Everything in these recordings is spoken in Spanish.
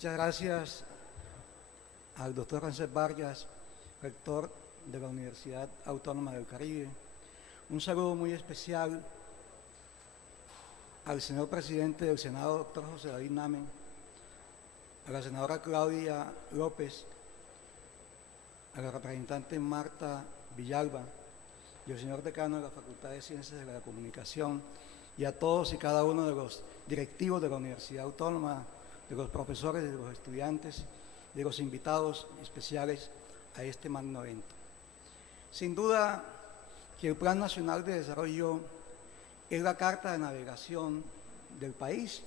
Muchas gracias al doctor Rancés Vargas, rector de la Universidad Autónoma del Caribe. Un saludo muy especial al señor presidente del Senado, doctor José David Name, a la senadora Claudia López, a la representante Marta Villalba y al señor decano de la Facultad de Ciencias de la Comunicación y a todos y cada uno de los directivos de la Universidad Autónoma, de los profesores, de los estudiantes, de los invitados especiales a este magno evento. Sin duda que el Plan Nacional de Desarrollo es la carta de navegación del país,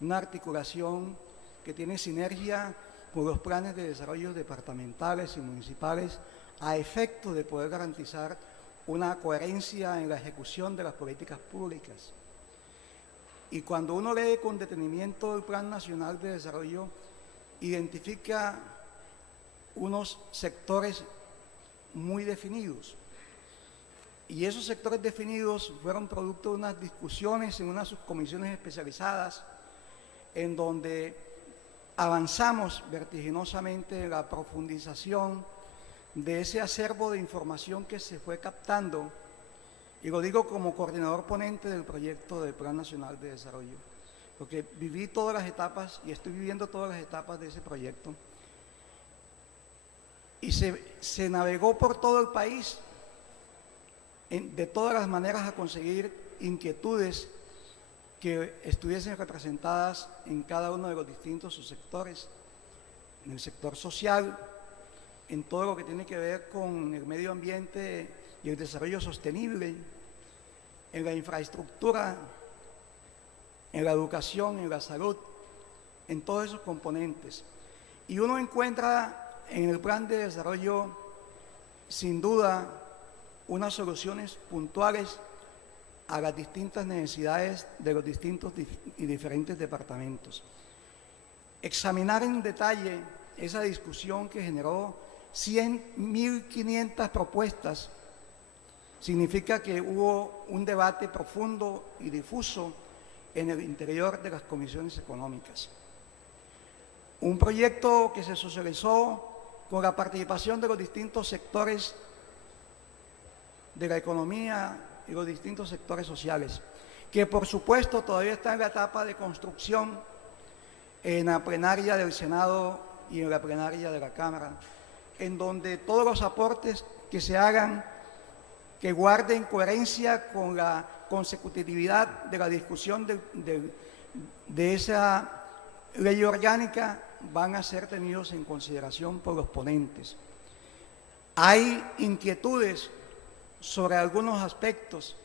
una articulación que tiene sinergia con los planes de desarrollo departamentales y municipales a efecto de poder garantizar una coherencia en la ejecución de las políticas públicas. Y cuando uno lee con detenimiento el Plan Nacional de Desarrollo, identifica unos sectores muy definidos. Y esos sectores definidos fueron producto de unas discusiones en unas subcomisiones especializadas en donde avanzamos vertiginosamente en la profundización de ese acervo de información que se fue captando, y lo digo como coordinador ponente del proyecto del Plan Nacional de Desarrollo, porque viví todas las etapas y estoy viviendo todas las etapas de ese proyecto, y se navegó por todo el país de todas las maneras a conseguir inquietudes que estuviesen representadas en cada uno de los distintos subsectores, en el sector social, en todo lo que tiene que ver con el medio ambiente y el desarrollo sostenible, en la infraestructura, en la educación, en la salud, en todos esos componentes. Y uno encuentra en el plan de desarrollo, sin duda, unas soluciones puntuales a las distintas necesidades de los distintos y diferentes departamentos. Examinar en detalle esa discusión que generó 1.500 propuestas significa que hubo un debate profundo y difuso en el interior de las comisiones económicas. Un proyecto que se socializó con la participación de los distintos sectores de la economía y los distintos sectores sociales, que por supuesto todavía está en la etapa de construcción en la plenaria del Senado y en la plenaria de la Cámara, en donde todos los aportes que se hagan, que guarden coherencia con la consecutividad de la discusión de esa ley orgánica, van a ser tenidos en consideración por los ponentes. Hay inquietudes sobre algunos aspectos,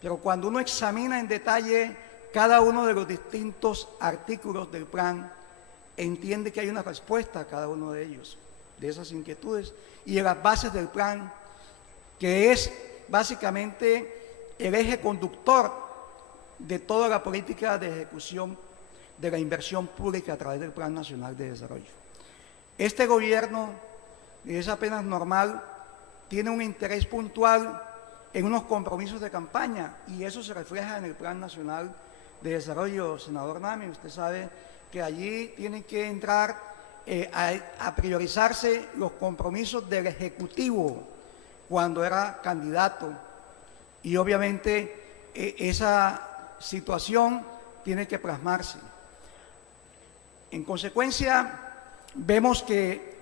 pero cuando uno examina en detalle cada uno de los distintos artículos del plan, entiende que hay una respuesta a cada uno de ellos, de esas inquietudes y de las bases del plan, que es básicamente el eje conductor de toda la política de ejecución de la inversión pública a través del Plan Nacional de Desarrollo. Este gobierno, y es apenas normal, tiene un interés puntual en unos compromisos de campaña, y eso se refleja en el Plan Nacional de Desarrollo, senador Name. Usted sabe que allí tienen que entrar a priorizarse los compromisos del Ejecutivo cuando era candidato, y obviamente esa situación tiene que plasmarse. En consecuencia, vemos que,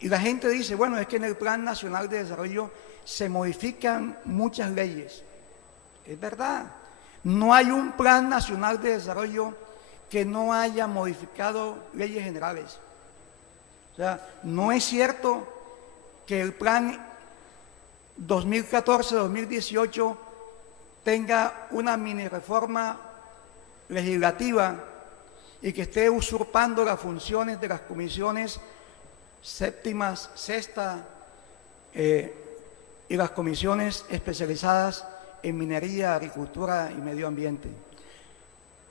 y la gente dice, bueno, es que en el Plan Nacional de Desarrollo se modifican muchas leyes. Es verdad, no hay un Plan Nacional de Desarrollo que no haya modificado leyes generales. O sea, no es cierto que el plan 2014-2018 tenga una mini reforma legislativa y que esté usurpando las funciones de las comisiones séptimas, sexta y las comisiones especializadas en minería, agricultura y medio ambiente.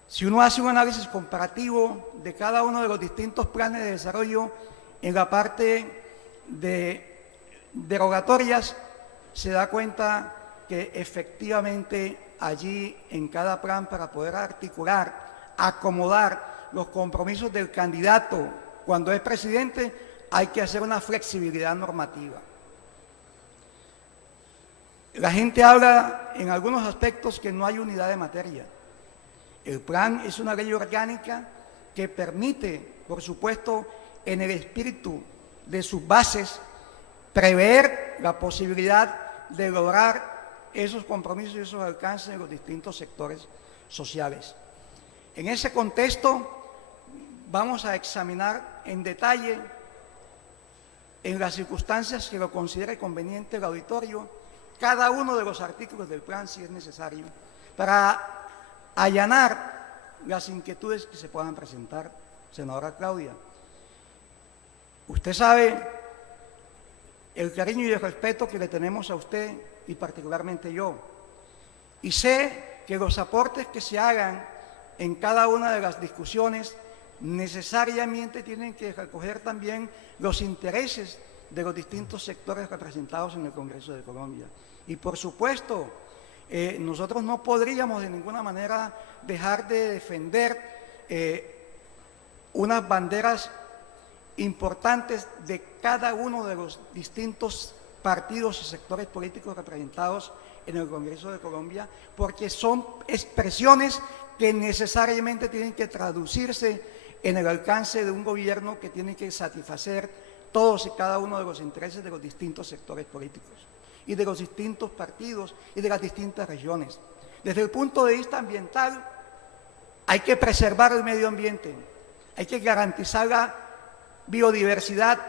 Si uno hace un análisis comparativo de cada uno de los distintos planes de desarrollo en la parte de derogatorias, se da cuenta que efectivamente allí en cada plan, para poder articular, acomodar los compromisos del candidato cuando es presidente, hay que hacer una flexibilidad normativa. La gente habla en algunos aspectos que no hay unidad de materia. El plan es una ley orgánica que permite, por supuesto, en el espíritu de sus bases, prever la posibilidad de lograr esos compromisos y esos alcances en los distintos sectores sociales. En ese contexto, vamos a examinar en detalle, en las circunstancias que lo considere conveniente el auditorio, cada uno de los artículos del plan, si es necesario, para allanar las inquietudes que se puedan presentar, senadora Claudia. Usted sabe el cariño y el respeto que le tenemos a usted y particularmente yo. Y sé que los aportes que se hagan en cada una de las discusiones necesariamente tienen que recoger también los intereses de los distintos sectores representados en el Congreso de Colombia. Y por supuesto, nosotros no podríamos de ninguna manera dejar de defender unas banderas importantes de cada uno de los distintos partidos y sectores políticos representados en el Congreso de Colombia, porque son expresiones que necesariamente tienen que traducirse en el alcance de un gobierno que tiene que satisfacer todos y cada uno de los intereses de los distintos sectores políticos y de los distintos partidos y de las distintas regiones. Desde el punto de vista ambiental, hay que preservar el medio ambiente, hay que garantizar la biodiversidad,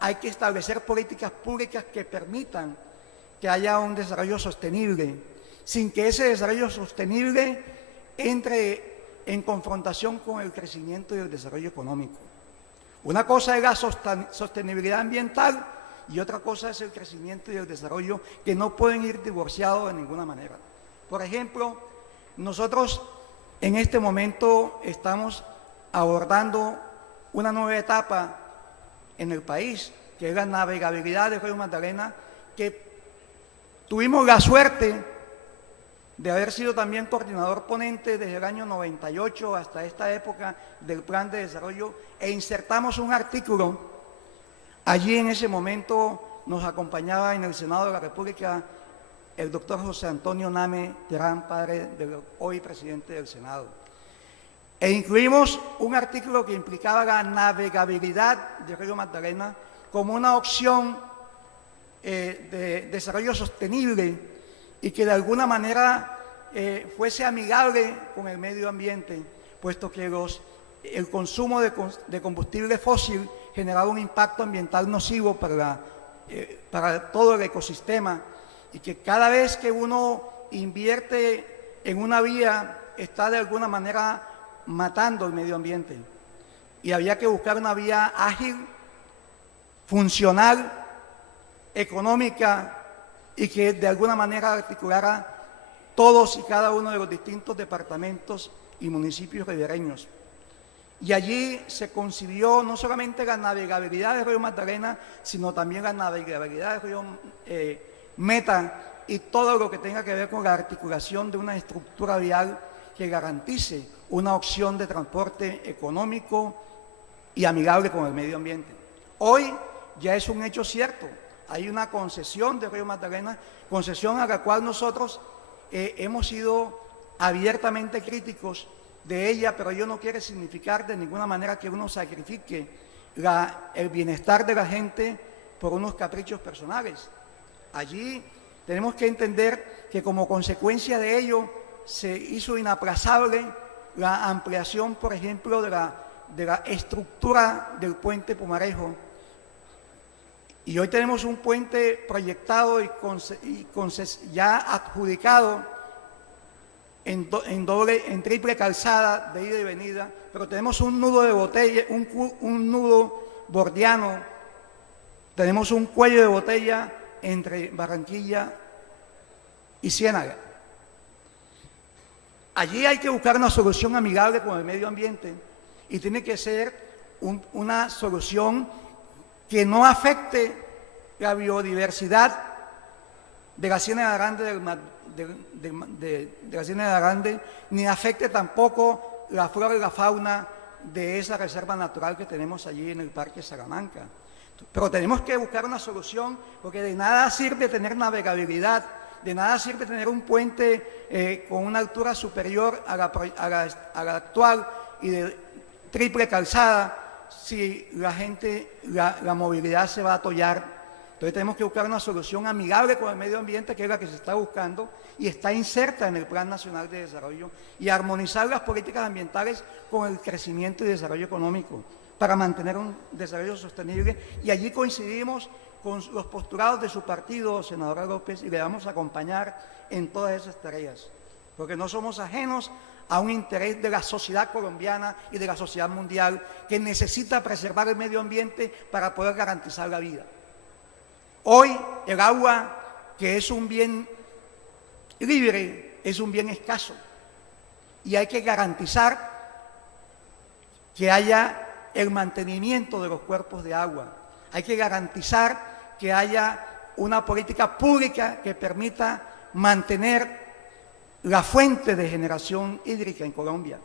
hay que establecer políticas públicas que permitan que haya un desarrollo sostenible, sin que ese desarrollo sostenible entre en confrontación con el crecimiento y el desarrollo económico. Una cosa es la sostenibilidad ambiental y otra cosa es el crecimiento y el desarrollo, que no pueden ir divorciados de ninguna manera. Por ejemplo, nosotros en este momento estamos abordando una nueva etapa en el país, que es la navegabilidad del río Magdalena, que tuvimos la suerte de haber sido también coordinador ponente desde el año 98 hasta esta época del Plan de Desarrollo, e insertamos un artículo. Allí en ese momento nos acompañaba en el Senado de la República el doctor José Antonio Name Terán, padre del hoy presidente del Senado. E incluimos un artículo que implicaba la navegabilidad del río Magdalena como una opción de desarrollo sostenible y que de alguna manera fuese amigable con el medio ambiente, puesto que el consumo de combustible fósil generaba un impacto ambiental nocivo para todo el ecosistema, y que cada vez que uno invierte en una vía está de alguna manera matando el medio ambiente, y había que buscar una vía ágil, funcional, económica, y que de alguna manera articulara todos y cada uno de los distintos departamentos y municipios ribereños. Y allí se concibió no solamente la navegabilidad del río Magdalena, sino también la navegabilidad del río Meta y todo lo que tenga que ver con la articulación de una estructura vial que garantice una opción de transporte económico y amigable con el medio ambiente. Hoy ya es un hecho cierto, hay una concesión del río Magdalena, concesión a la cual nosotros hemos sido abiertamente críticos de ella, pero ello no quiere significar de ninguna manera que uno sacrifique el bienestar de la gente por unos caprichos personales. Allí tenemos que entender que como consecuencia de ello se hizo inaplazable la ampliación, por ejemplo, de la estructura del puente Pumarejo. Y hoy tenemos un puente proyectado y ya adjudicado en triple calzada de ida y venida, pero tenemos un nudo de botella, un nudo bordiano, tenemos un cuello de botella entre Barranquilla y Ciénaga. Allí hay que buscar una solución amigable con el medio ambiente y tiene que ser una solución que no afecte la biodiversidad de la Ciénaga Grande de la Ciénaga Grande, ni afecte tampoco la flora y la fauna de esa reserva natural que tenemos allí en el Parque Salamanca. Pero tenemos que buscar una solución, porque de nada sirve tener navegabilidad, de nada sirve tener un puente con una altura superior a la actual y de triple calzada si la movilidad se va a atollar. Entonces tenemos que buscar una solución amigable con el medio ambiente, que es la que se está buscando y está inserta en el Plan Nacional de Desarrollo, y armonizar las políticas ambientales con el crecimiento y desarrollo económico para mantener un desarrollo sostenible. Y allí coincidimos con los postulados de su partido, senadora López, y le vamos a acompañar en todas esas tareas, porque no somos ajenos a un interés de la sociedad colombiana y de la sociedad mundial, que necesita preservar el medio ambiente para poder garantizar la vida. Hoy el agua, que es un bien libre, es un bien escaso, y hay que garantizar que haya el mantenimiento de los cuerpos de agua. Hay que garantizar que haya una política pública que permita mantener la fuente de generación hídrica en Colombia.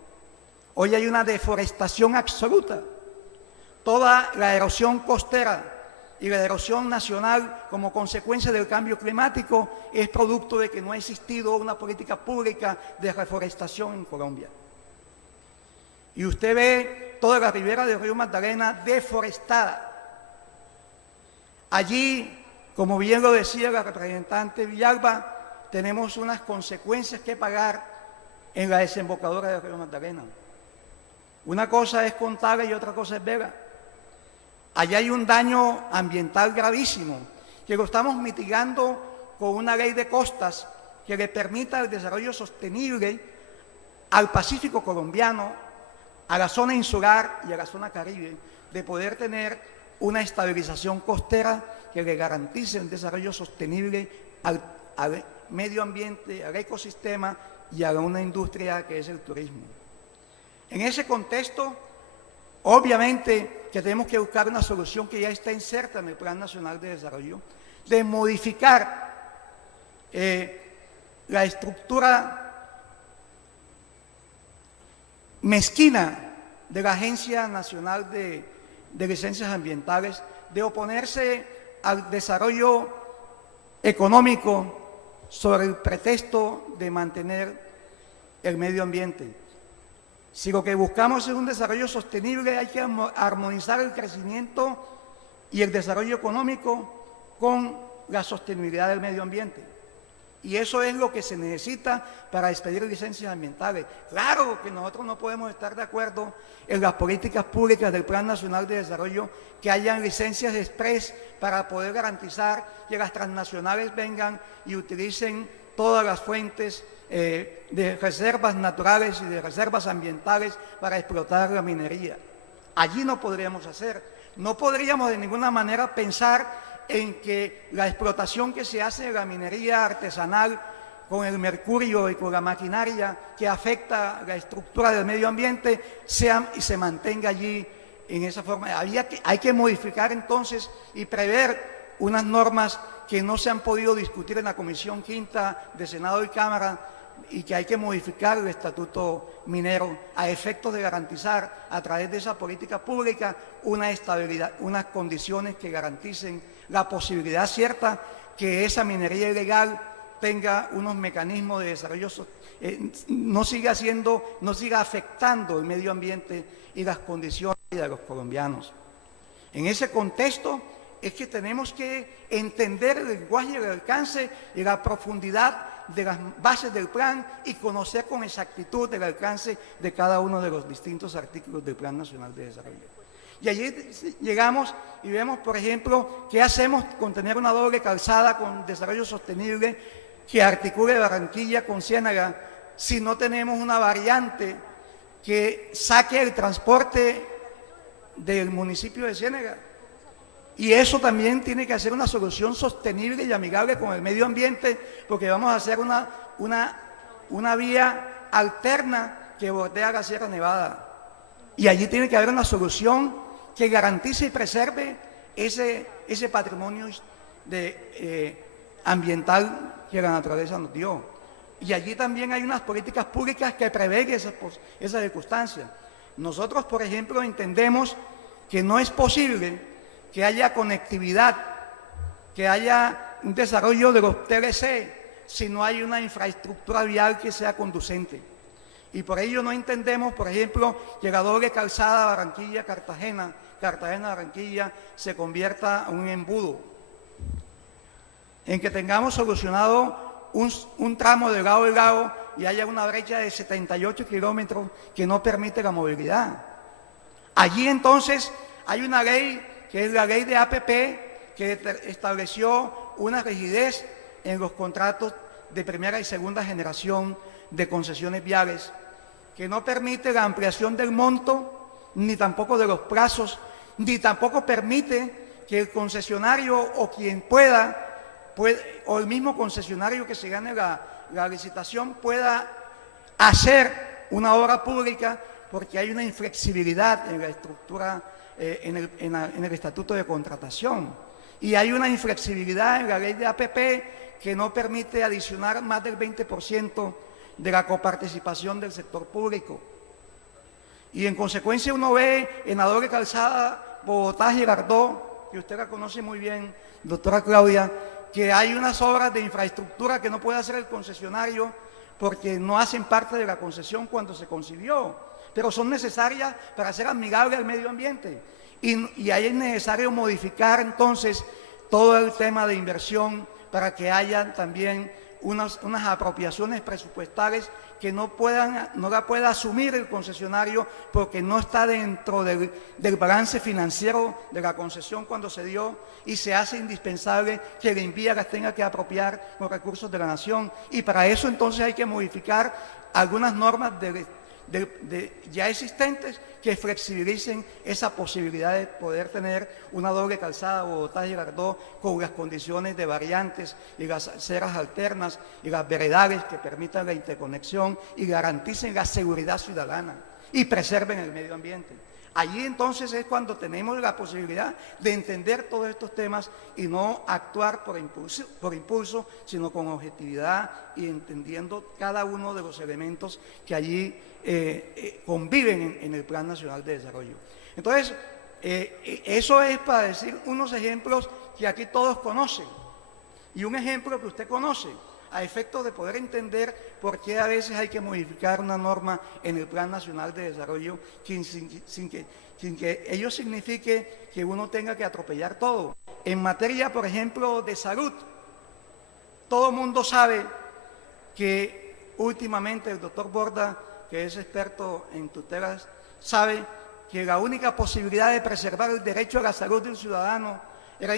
Hoy hay una deforestación absoluta. Toda la erosión costera y la erosión nacional como consecuencia del cambio climático es producto de que no ha existido una política pública de reforestación en Colombia. Y usted ve toda la ribera del río Magdalena deforestada. Allí, como bien lo decía la representante Villalba, tenemos unas consecuencias que pagar en la desembocadura del río Magdalena. Una cosa es Contagua y otra cosa es Vega. Allá hay un daño ambiental gravísimo, que lo estamos mitigando con una ley de costas que le permita el desarrollo sostenible al Pacífico colombiano, a la zona insular y a la zona caribe, de poder tener una estabilización costera que le garantice el desarrollo sostenible al medio ambiente, al ecosistema y a una industria que es el turismo. En ese contexto, obviamente que tenemos que buscar una solución que ya está inserta en el Plan Nacional de Desarrollo, de modificar la estructura mezquina de la Agencia Nacional de Licencias Ambientales, de oponerse al desarrollo económico sobre el pretexto de mantener el medio ambiente. Si lo que buscamos es un desarrollo sostenible, hay que armonizar el crecimiento y el desarrollo económico con la sostenibilidad del medio ambiente. Y eso es lo que se necesita para expedir licencias ambientales. Claro que nosotros no podemos estar de acuerdo en las políticas públicas del Plan Nacional de Desarrollo, que hayan licencias express para poder garantizar que las transnacionales vengan y utilicen todas las fuentes de reservas naturales y de reservas ambientales para explotar la minería. Allí no podríamos hacer, no podríamos de ninguna manera pensar en que la explotación que se hace de la minería artesanal con el mercurio y con la maquinaria que afecta la estructura del medio ambiente sea y se mantenga allí en esa forma. Hay que modificar entonces y prever unas normas que no se han podido discutir en la Comisión Quinta de Senado y Cámara, y que hay que modificar el estatuto minero a efectos de garantizar a través de esa política pública una estabilidad, unas condiciones que garanticen la posibilidad cierta que esa minería ilegal tenga unos mecanismos de desarrollo, no siga afectando el medio ambiente y las condiciones de los colombianos. En ese contexto es que tenemos que entender el lenguaje y el alcance y la profundidad de las bases del plan y conocer con exactitud el alcance de cada uno de los distintos artículos del Plan Nacional de Desarrollo. Y allí llegamos y vemos, por ejemplo, qué hacemos con tener una doble calzada con desarrollo sostenible que articule Barranquilla con Ciénaga si no tenemos una variante que saque el transporte del municipio de Ciénaga. Y eso también tiene que hacer una solución sostenible y amigable con el medio ambiente, porque vamos a hacer una vía alterna que bordea la Sierra Nevada. Y allí tiene que haber una solución que garantice y preserve ese patrimonio ambiental que la naturaleza nos dio. Y allí también hay unas políticas públicas que prevén esas circunstancias. Nosotros, por ejemplo, entendemos que no es posible que haya conectividad, que haya un desarrollo de los TLC, si no hay una infraestructura vial que sea conducente. Y por ello no entendemos, por ejemplo, que la doble calzada Barranquilla-Cartagena, Cartagena-Barranquilla, se convierta en un embudo. En que tengamos solucionado un tramo de lado a lado y haya una brecha de 78 kilómetros que no permite la movilidad. Allí entonces hay una ley, que es la ley de APP, que estableció una rigidez en los contratos de primera y segunda generación de concesiones viales, que no permite la ampliación del monto, ni tampoco de los plazos, ni tampoco permite que el concesionario o quien pueda o el mismo concesionario que se gane la licitación pueda hacer una obra pública, porque hay una inflexibilidad en la estructura, en el estatuto de contratación, y hay una inflexibilidad en la ley de APP que no permite adicionar más del 20% de la coparticipación del sector público. Y en consecuencia uno ve en la doble calzada Bogotá-Girardot, que usted la conoce muy bien, doctora Claudia, que hay unas obras de infraestructura que no puede hacer el concesionario porque no hacen parte de la concesión cuando se concibió, pero son necesarias para hacer amigable al medio ambiente. Y ahí es necesario modificar entonces todo el tema de inversión para que haya también unas apropiaciones presupuestales que no la pueda asumir el concesionario porque no está dentro del balance financiero de la concesión cuando se dio, y se hace indispensable que el INVIA las tenga que apropiar los recursos de la nación. Y para eso entonces hay que modificar algunas normas ya existentes que flexibilicen esa posibilidad de poder tener una doble calzada Bogotá-Girardot con las condiciones de variantes y las aceras alternas y las veredales que permitan la interconexión y garanticen la seguridad ciudadana y preserven el medio ambiente. Allí entonces es cuando tenemos la posibilidad de entender todos estos temas y no actuar por impulso, sino con objetividad y entendiendo cada uno de los elementos que allí conviven en el Plan Nacional de Desarrollo. Entonces, eso es para decir unos ejemplos que aquí todos conocen, y un ejemplo que usted conoce, a efectos de poder entender por qué a veces hay que modificar una norma en el Plan Nacional de Desarrollo sin que ello signifique que uno tenga que atropellar todo. En materia, por ejemplo, de salud, todo el mundo sabe que últimamente el doctor Borda, que es experto en tutelas, sabe que la única posibilidad de preservar el derecho a la salud del ciudadano era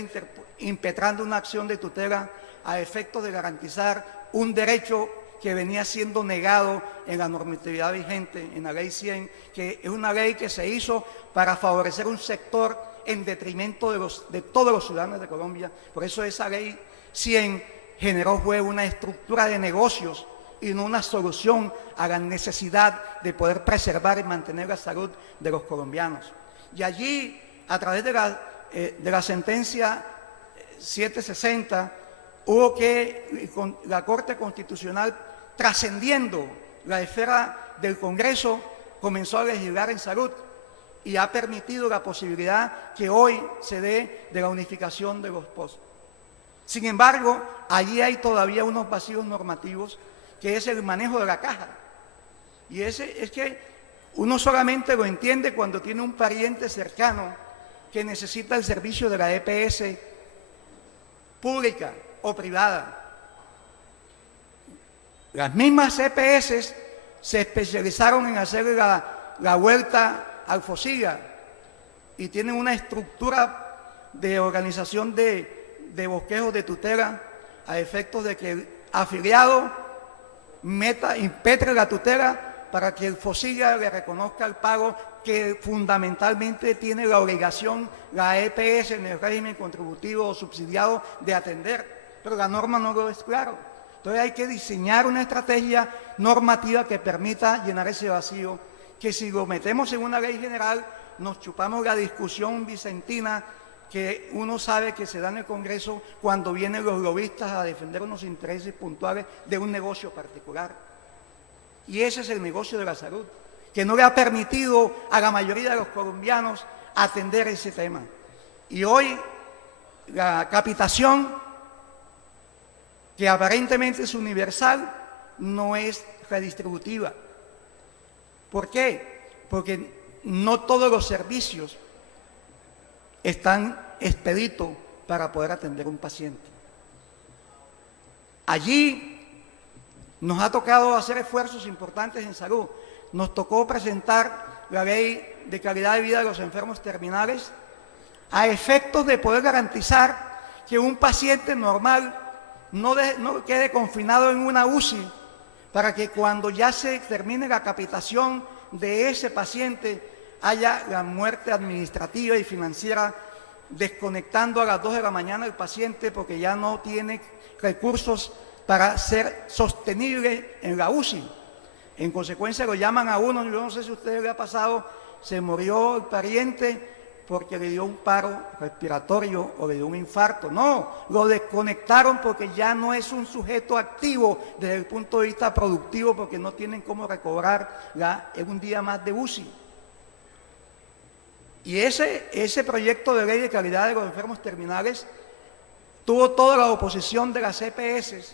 impetrando una acción de tutela a efectos de garantizar un derecho que venía siendo negado en la normatividad vigente, en la Ley 100, que es una ley que se hizo para favorecer un sector en detrimento de todos los ciudadanos de Colombia. Por eso esa Ley 100 generó una estructura de negocios y no una solución a la necesidad de poder preservar y mantener la salud de los colombianos. Y allí, a través de la sentencia 760, hubo que la Corte Constitucional, trascendiendo la esfera del Congreso, comenzó a legislar en salud y ha permitido la posibilidad que hoy se dé de la unificación de los POS. Sin embargo, allí hay todavía unos vacíos normativos, que es el manejo de la caja. Y ese es que uno solamente lo entiende cuando tiene un pariente cercano que necesita el servicio de la EPS pública o privada. Las mismas EPS se especializaron en hacer la vuelta al FOSIGA y tienen una estructura de organización de bosquejos de tutela a efectos de que el afiliado impetre la tutela para que el FOSIGA le reconozca el pago que fundamentalmente tiene la obligación la EPS en el régimen contributivo o subsidiado de atender. Pero la norma no lo es claro. Entonces hay que diseñar una estrategia normativa que permita llenar ese vacío, que si lo metemos en una ley general nos chupamos la discusión vicentina que uno sabe que se da en el Congreso cuando vienen los lobistas a defender unos intereses puntuales de un negocio particular. Y ese es el negocio de la salud. que no le ha permitido a la mayoría de los colombianos atender ese tema. Y hoy la capitación, que aparentemente es universal, no es redistributiva. ¿Por qué? Porque no todos los servicios están expeditos para poder atender a un paciente. Allí nos ha tocado hacer esfuerzos importantes en salud. Nos tocó presentar la ley de calidad de vida de los enfermos terminales a efectos de poder garantizar que un paciente normal no quede confinado en una UCI, para que cuando ya se termine la capitación de ese paciente haya la muerte administrativa y financiera, desconectando a las 2 de la mañana el paciente porque ya no tiene recursos para ser sostenible en la UCI. En consecuencia lo llaman a uno, yo no sé si a ustedes le ha pasado, se murió el pariente porque le dio un paro respiratorio o le dio un infarto. No, lo desconectaron porque ya no es un sujeto activo desde el punto de vista productivo, porque no tienen cómo recobrar un día más de UCI. Y ese proyecto de ley de calidad de los enfermos terminales tuvo toda la oposición de las EPS,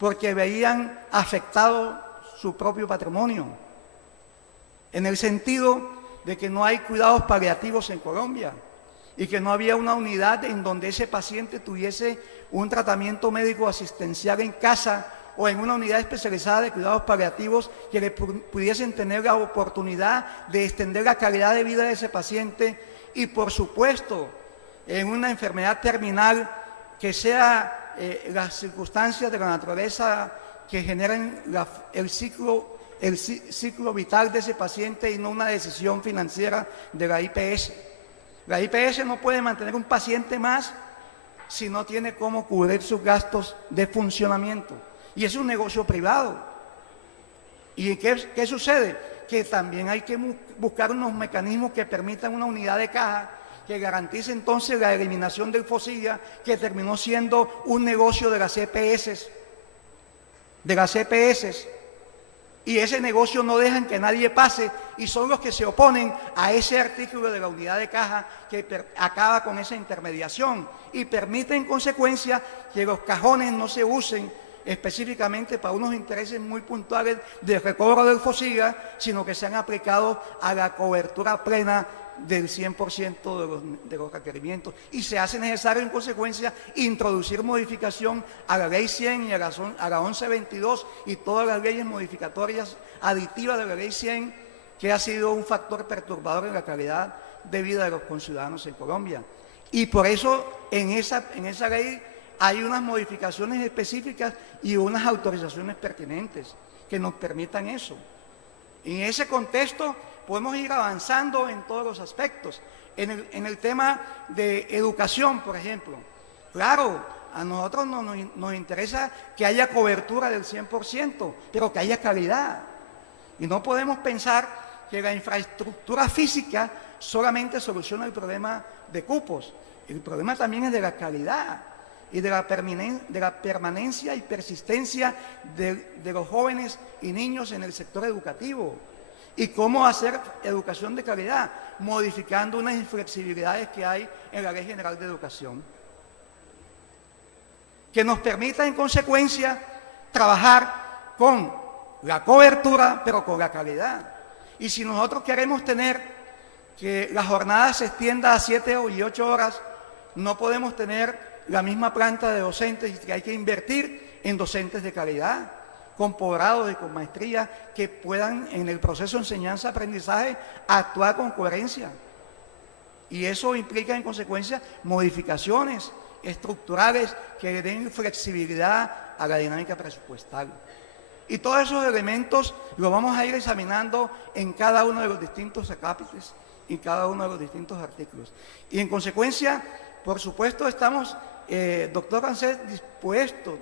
porque veían afectado su propio patrimonio, en el sentido de que no hay cuidados paliativos en Colombia y que no había una unidad en donde ese paciente tuviese un tratamiento médico asistencial en casa o en una unidad especializada de cuidados paliativos que le pudiesen tener la oportunidad de extender la calidad de vida de ese paciente, y por supuesto en una enfermedad terminal que sea las circunstancias de la naturaleza que generen el ciclo vital de ese paciente y no una decisión financiera de la IPS. La IPS no puede mantener un paciente más si no tiene cómo cubrir sus gastos de funcionamiento. Y es un negocio privado. ¿Y qué sucede? Que también hay que buscar unos mecanismos que permitan una unidad de caja que garantice entonces la eliminación del FOSIGA, que terminó siendo un negocio de las EPS. Y ese negocio no dejan que nadie pase, y son los que se oponen a ese artículo de la unidad de caja que acaba con esa intermediación y permite en consecuencia que los cajones no se usen específicamente para unos intereses muy puntuales de recobro del FOSIGA, sino que sean aplicados a la cobertura plena del 100% de los requerimientos, y se hace necesario en consecuencia introducir modificación a la ley 100 y a la 1122 y todas las leyes modificatorias aditivas de la ley 100, que ha sido un factor perturbador en la calidad de vida de los conciudadanos en Colombia. Y por eso en esa ley hay unas modificaciones específicas y unas autorizaciones pertinentes que nos permitan eso. En ese contexto podemos ir avanzando en todos los aspectos. En el tema de educación, por ejemplo, claro, a nosotros nos interesa que haya cobertura del 100%, pero que haya calidad. Y no podemos pensar que la infraestructura física solamente soluciona el problema de cupos. El problema también es de la calidad y de la permanencia y persistencia de los jóvenes y niños en el sector educativo. ¿Y cómo hacer educación de calidad? Modificando unas inflexibilidades que hay en la Ley General de Educación, que nos permita en consecuencia trabajar con la cobertura, pero con la calidad. Y si nosotros queremos tener que la jornada se extienda a 7 y 8 horas, no podemos tener la misma planta de docentes, y que hay que invertir en docentes de calidad, con posgrado y con maestría, que puedan en el proceso de enseñanza-aprendizaje actuar con coherencia. Y eso implica en consecuencia modificaciones estructurales que den flexibilidad a la dinámica presupuestal. Y todos esos elementos los vamos a ir examinando en cada uno de los distintos acápites y cada uno de los distintos artículos. Y en consecuencia, por supuesto, estamos, doctor Rancés,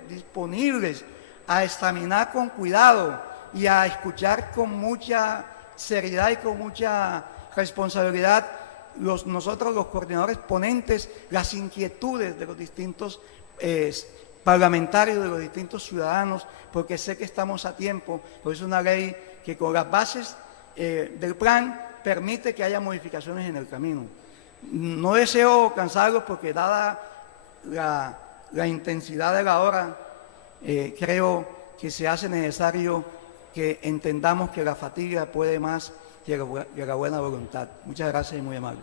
disponibles a examinar con cuidado y a escuchar con mucha seriedad y con mucha responsabilidad nosotros los coordinadores ponentes, las inquietudes de los distintos parlamentarios, de los distintos ciudadanos, porque sé que estamos a tiempo, porque es una ley que con las bases del plan permite que haya modificaciones en el camino. No deseo cansarlos porque dada la intensidad de la hora, creo que se hace necesario que entendamos que la fatiga puede más que la buena voluntad. Muchas gracias y muy amable.